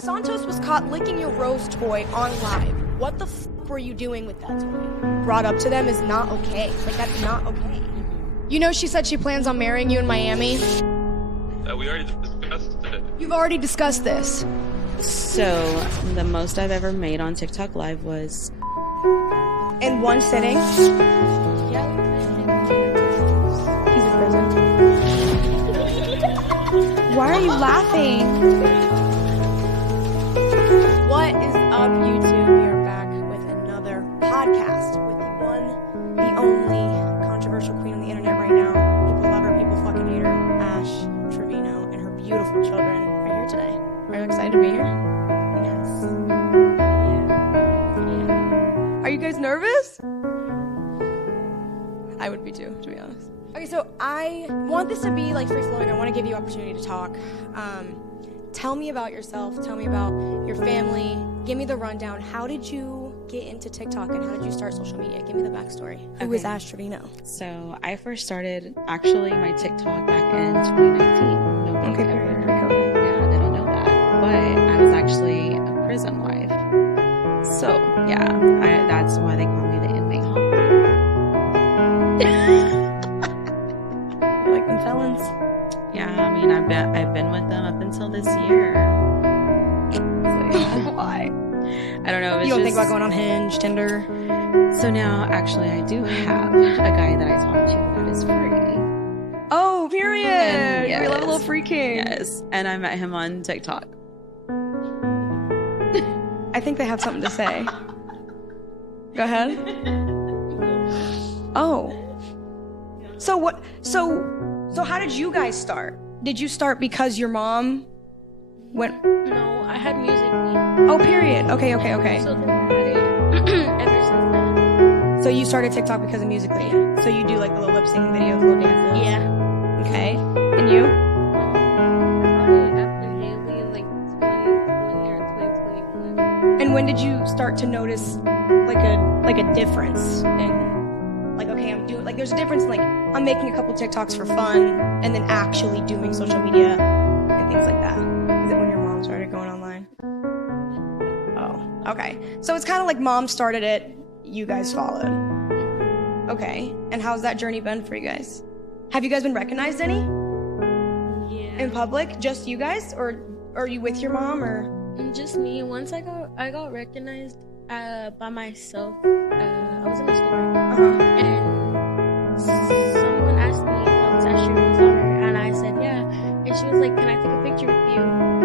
Santos was caught licking your Rose toy on live. What the were you doing with that toy? Brought up to them is not okay. Like, that's not okay. You know, she said she plans on marrying you in Miami. We already discussed it. You've already discussed this. So, the most I've ever made on TikTok Live was... in one sitting? Yeah, he's in prison. Why are you laughing? What is up, YouTube? We are back with another podcast with the one, the only controversial queen on the internet right now. People love her, people fucking hate her. Ash Trevino and her beautiful children are here today. Are you excited to be here? Yes. Yeah. Are you guys nervous? I would be too, to be honest. Okay, so I want this to be like free-flowing. I want to give you opportunity to talk. Tell me about yourself. Tell me about your family. Give me the rundown. How did you get into TikTok and how did you start social media? Give me the backstory. Who is Ash Trevino? So, I first started, actually, my TikTok back in 2019. Nobody Okay, ever, pre-COVID. yeah, they don't know that. But I was actually a prison wife. So, yeah, that's why they call me the inmate hopper. You like them felons? Yeah, I mean, I've been with them up until this year. So, yeah. Why? I don't know. You don't think about going on Hinge, Tinder? So now, actually, I do have a guy that I talk to that is free. Oh, period. And We love a little free king. Yes, and I met him on TikTok. I think they have something to say. Go ahead. Oh. So what? So how did you guys start? Did you start because your mom went? No, I had music week. Oh, period. Okay. So then I had it ever since then. So you started TikTok because of Musical.ly. Yeah. So you do like the little lip sync videos, little dances. Yeah. Okay. And you? I got it after Haley in like 2020 or 2021. And when did you start to notice like a difference in like, okay, I'm doing like there's a difference in, like I'm making a couple TikToks for fun and then actually doing social media and things like that. Is it when your mom started going online? Oh, okay. So it's kind of like mom started it, you guys followed. Okay. And how's that journey been for you guys? Have you guys been recognized any Yeah. in public? Just you guys, or are you with your mom or? Just me. Once I got recognized by myself. I was in a store and someone asked me if I was Ashley Rose daughter, and I said yeah. And she was like, "Can I take a picture with you?"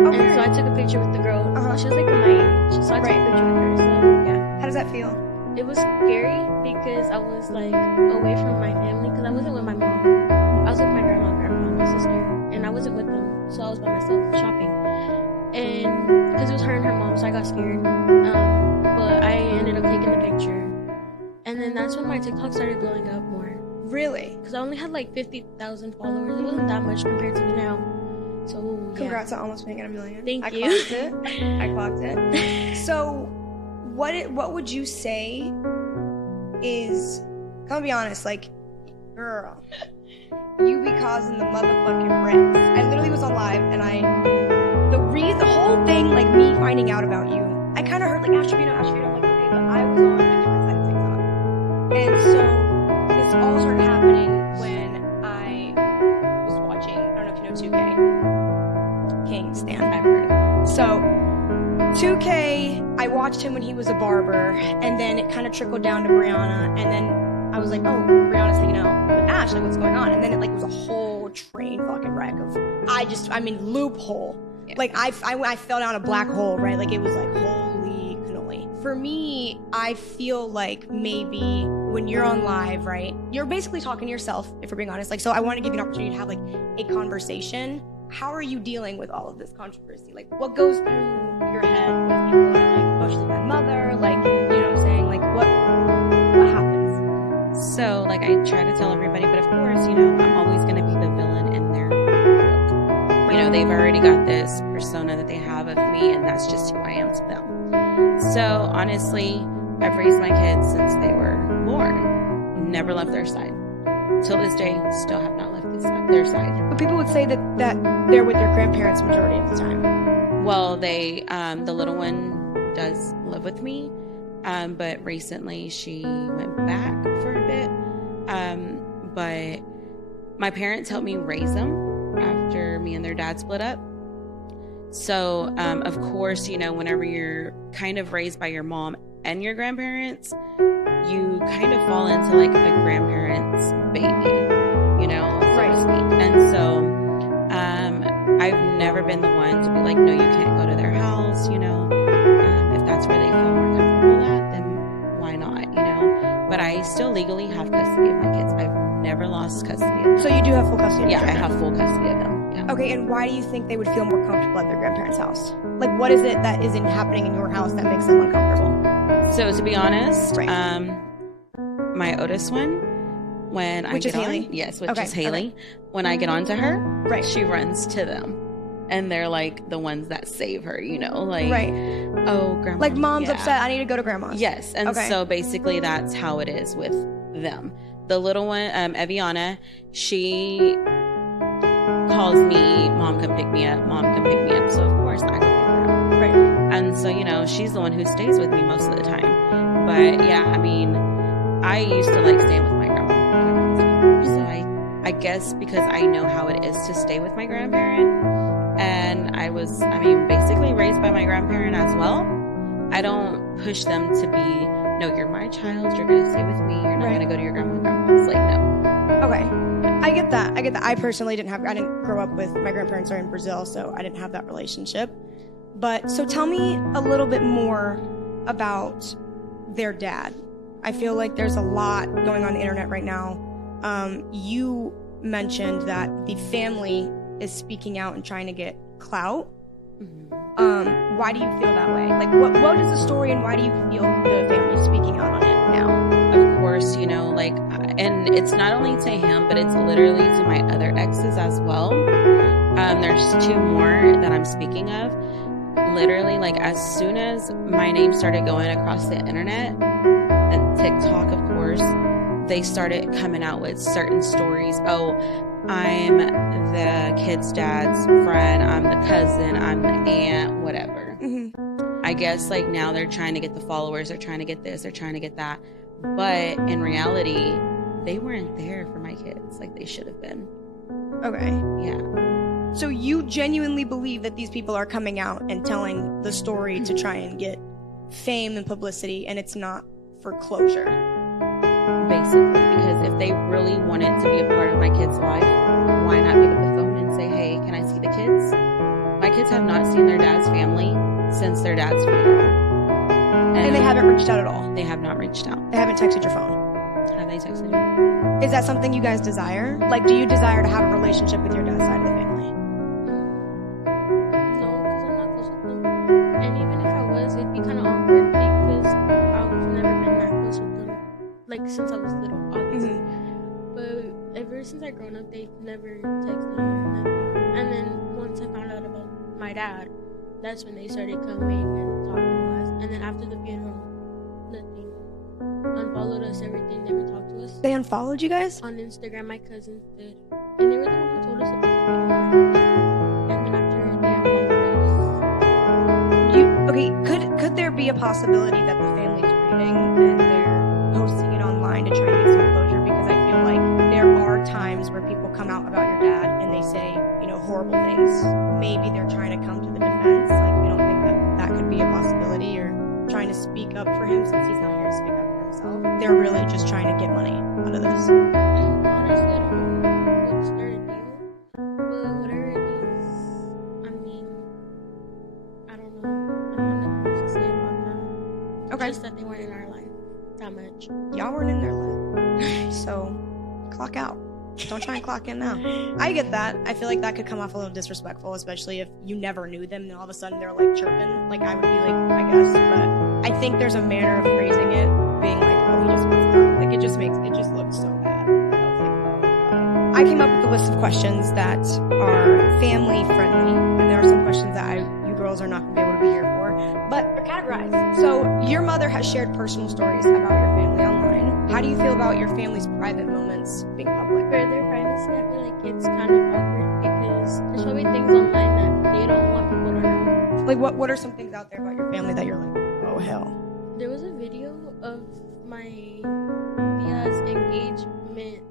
Okay. And so I took a picture with the girl. She was like my age, so I took a picture with her. So yeah. How does that feel? It was scary because I was like away from my family because I wasn't with my mom. I was with my grandma, and my sister, and I wasn't with them, so I was by myself shopping. And because it was her and her mom, so I got scared. But I ended up taking the picture, and then that's when my TikTok started blowing up more. Really? Because I only had like 50,000 followers. It wasn't that much compared to now. So yeah. Congrats on almost making 1 million. Thank I you. I clocked it. So, what would you say is? Come be honest, like, girl, you be causing the motherfucking wrecks. I literally was on live, and the whole thing, like me finding out about you, I kind of heard like Ash Trevino, I'm like, okay, but I was on a different side of TikTok, and so this all started happening when I was watching. I don't know if you know 2K. King Stan. I've heard of it. So 2K, I watched him when he was a barber, and then it kind of trickled down to Brianna, and then I was like, oh, Brianna's hanging out with Ash, like what's going on? And then it like was a whole train fucking wreck of, loophole. Yeah. Like I fell down a black hole, right? Like it was like holy cannoli. For me, I feel like maybe when you're on live, right, you're basically talking to yourself, if we're being honest. Like, so I want to give you an opportunity to have like a conversation. How are you dealing with all of this controversy? Like, what goes through your head when people are like, oh, she's my mother? Like, you know what I'm saying? Like, what happens? So, like, I try to tell everybody, but of course, you know, I'm always going to be the villain in their book. You know, they've already got this persona that they have of me, and that's just who I am to them. So, honestly, I've raised my kids since they were born. Never left their side. Till this day, still have not left their side. But people would say that they're with their grandparents majority of the time. Well, they, the little one does live with me, but recently she went back for a bit. But my parents helped me raise them after me and their dad split up. So, of course, you know, whenever you're kind of raised by your mom and your grandparents, you kind of fall into like a grandparent's baby, you know, so to speak. And so, I've never been the one to be like, no, you can't go to their house, you know, if that's where they feel more comfortable at, then why not, you know, but I still legally have custody of my kids. I've never lost custody of them. So you do have full custody of Yeah, your I children? have full custody of them. Yeah. Okay, and why do you think they would feel more comfortable at their grandparents' house? Like, what is it that isn't happening in your house that makes them uncomfortable? So to be honest, Right. my oldest one, when I Which get is on, Haley? yes, which Okay, is Haley, okay. when I get onto her, Right. she runs to them, and they're like the ones that save her, you know, like, Right. oh, grandma, Like, mom's yeah. upset, I need to go to grandma's. Yes, and Okay. so basically that's how it is with them. The little one, Eviana, she calls me, mom, come pick me up, mom, come pick me up. So of course I go pick her up. Right. And so, you know, she's the one who stays with me most of the time. But yeah, I mean, I used to like staying with my grandma whenever I was younger. So I guess because I know how it is to stay with my grandparent, and I mean, basically raised by my grandparent as well. I don't push them to be, no, you're my child, you're going to stay with me, you're not Right. going to go to your grandma and grandma's. Like, no. Okay. I get that. I personally I didn't grow up with, my grandparents are in Brazil, so I didn't have that relationship. But, so tell me a little bit more about their dad. I feel like there's a lot going on the internet right now. You mentioned that the family is speaking out and trying to get clout. Mhm. Why do you feel that way? Like, what is the story, and why do you feel the family speaking out on it now? Of course, you know, like, and it's not only to him, but it's literally to my other exes as well. There's two more that I'm speaking of. Literally, like, as soon as my name started going across the internet and TikTok, of course, they started coming out with certain stories. Oh, I'm the kid's dad's friend, I'm the cousin, I'm the aunt, whatever. Mm-hmm. I guess, like, now they're trying to get the followers, they're trying to get this, they're trying to get that. But in reality, they weren't there for my kids like they should have been. Okay. Yeah. So you genuinely believe that these people are coming out and telling the story to try and get fame and publicity, and it's not for closure? Basically, because if they really wanted to be a part of my kid's life, why not pick up the phone and say, hey, can I see the kids? My kids have not seen their dad's family since their dad's funeral. And they haven't reached out at all? They have not reached out. They haven't texted your phone? Have they texted you? Is that something you guys desire? Like, do you desire to have a relationship with your dad's side of the family? No, because I'm not close with them. And even if I was, it'd be kind of awkward because I've never been that close with them. Like, since I was little, obviously. But ever since I've grown up, they've never texted me or nothing. And then once I found out about my dad, that's when they started coming and talking to us. And then after the funeral, nothing. Unfollowed us, everything, never talked to us. They unfollowed you guys? On Instagram, my cousins did. And they were the one who told us about the funeral. And then after they unfollowed us. Could there be a possibility that the family's reading and they're posting it online to try and get some closure? Because I feel like there are times where people come out about your dad and they say, you know, horrible things. Maybe they're trying to come to the defense. Like, you don't think that could be a possibility, or trying to speak up for him since he's not here to speak up for himself? They're really just trying to get money out of this. Honestly, I don't know what started there. But whatever it is, I mean, I don't know. I don't have nothing else to say about that. Okay. Just that they weren't in our life that much. Y'all weren't in their life. So, clock out. Don't try and clock in now. I get that. I feel like that could come off a little disrespectful, especially if you never knew them and all of a sudden they're like chirping. Like, I would be like, I guess. But I think there's a manner of phrasing it, being like, oh, he just wants to. Like, it just looks so bad. I was like, oh, God. I came up with a list of questions that are family friendly, and there are some questions that you girls are not going to be able to be here for, but they're categorized. So, your mother has shared personal stories about your family online. How do you feel about your family's private moments being public? For their privacy, I feel like it's kind of awkward because there's probably things online that they don't want people to know. Like, what are some things out there about your family that you're like, oh, hell? There was a video of my tia's engagement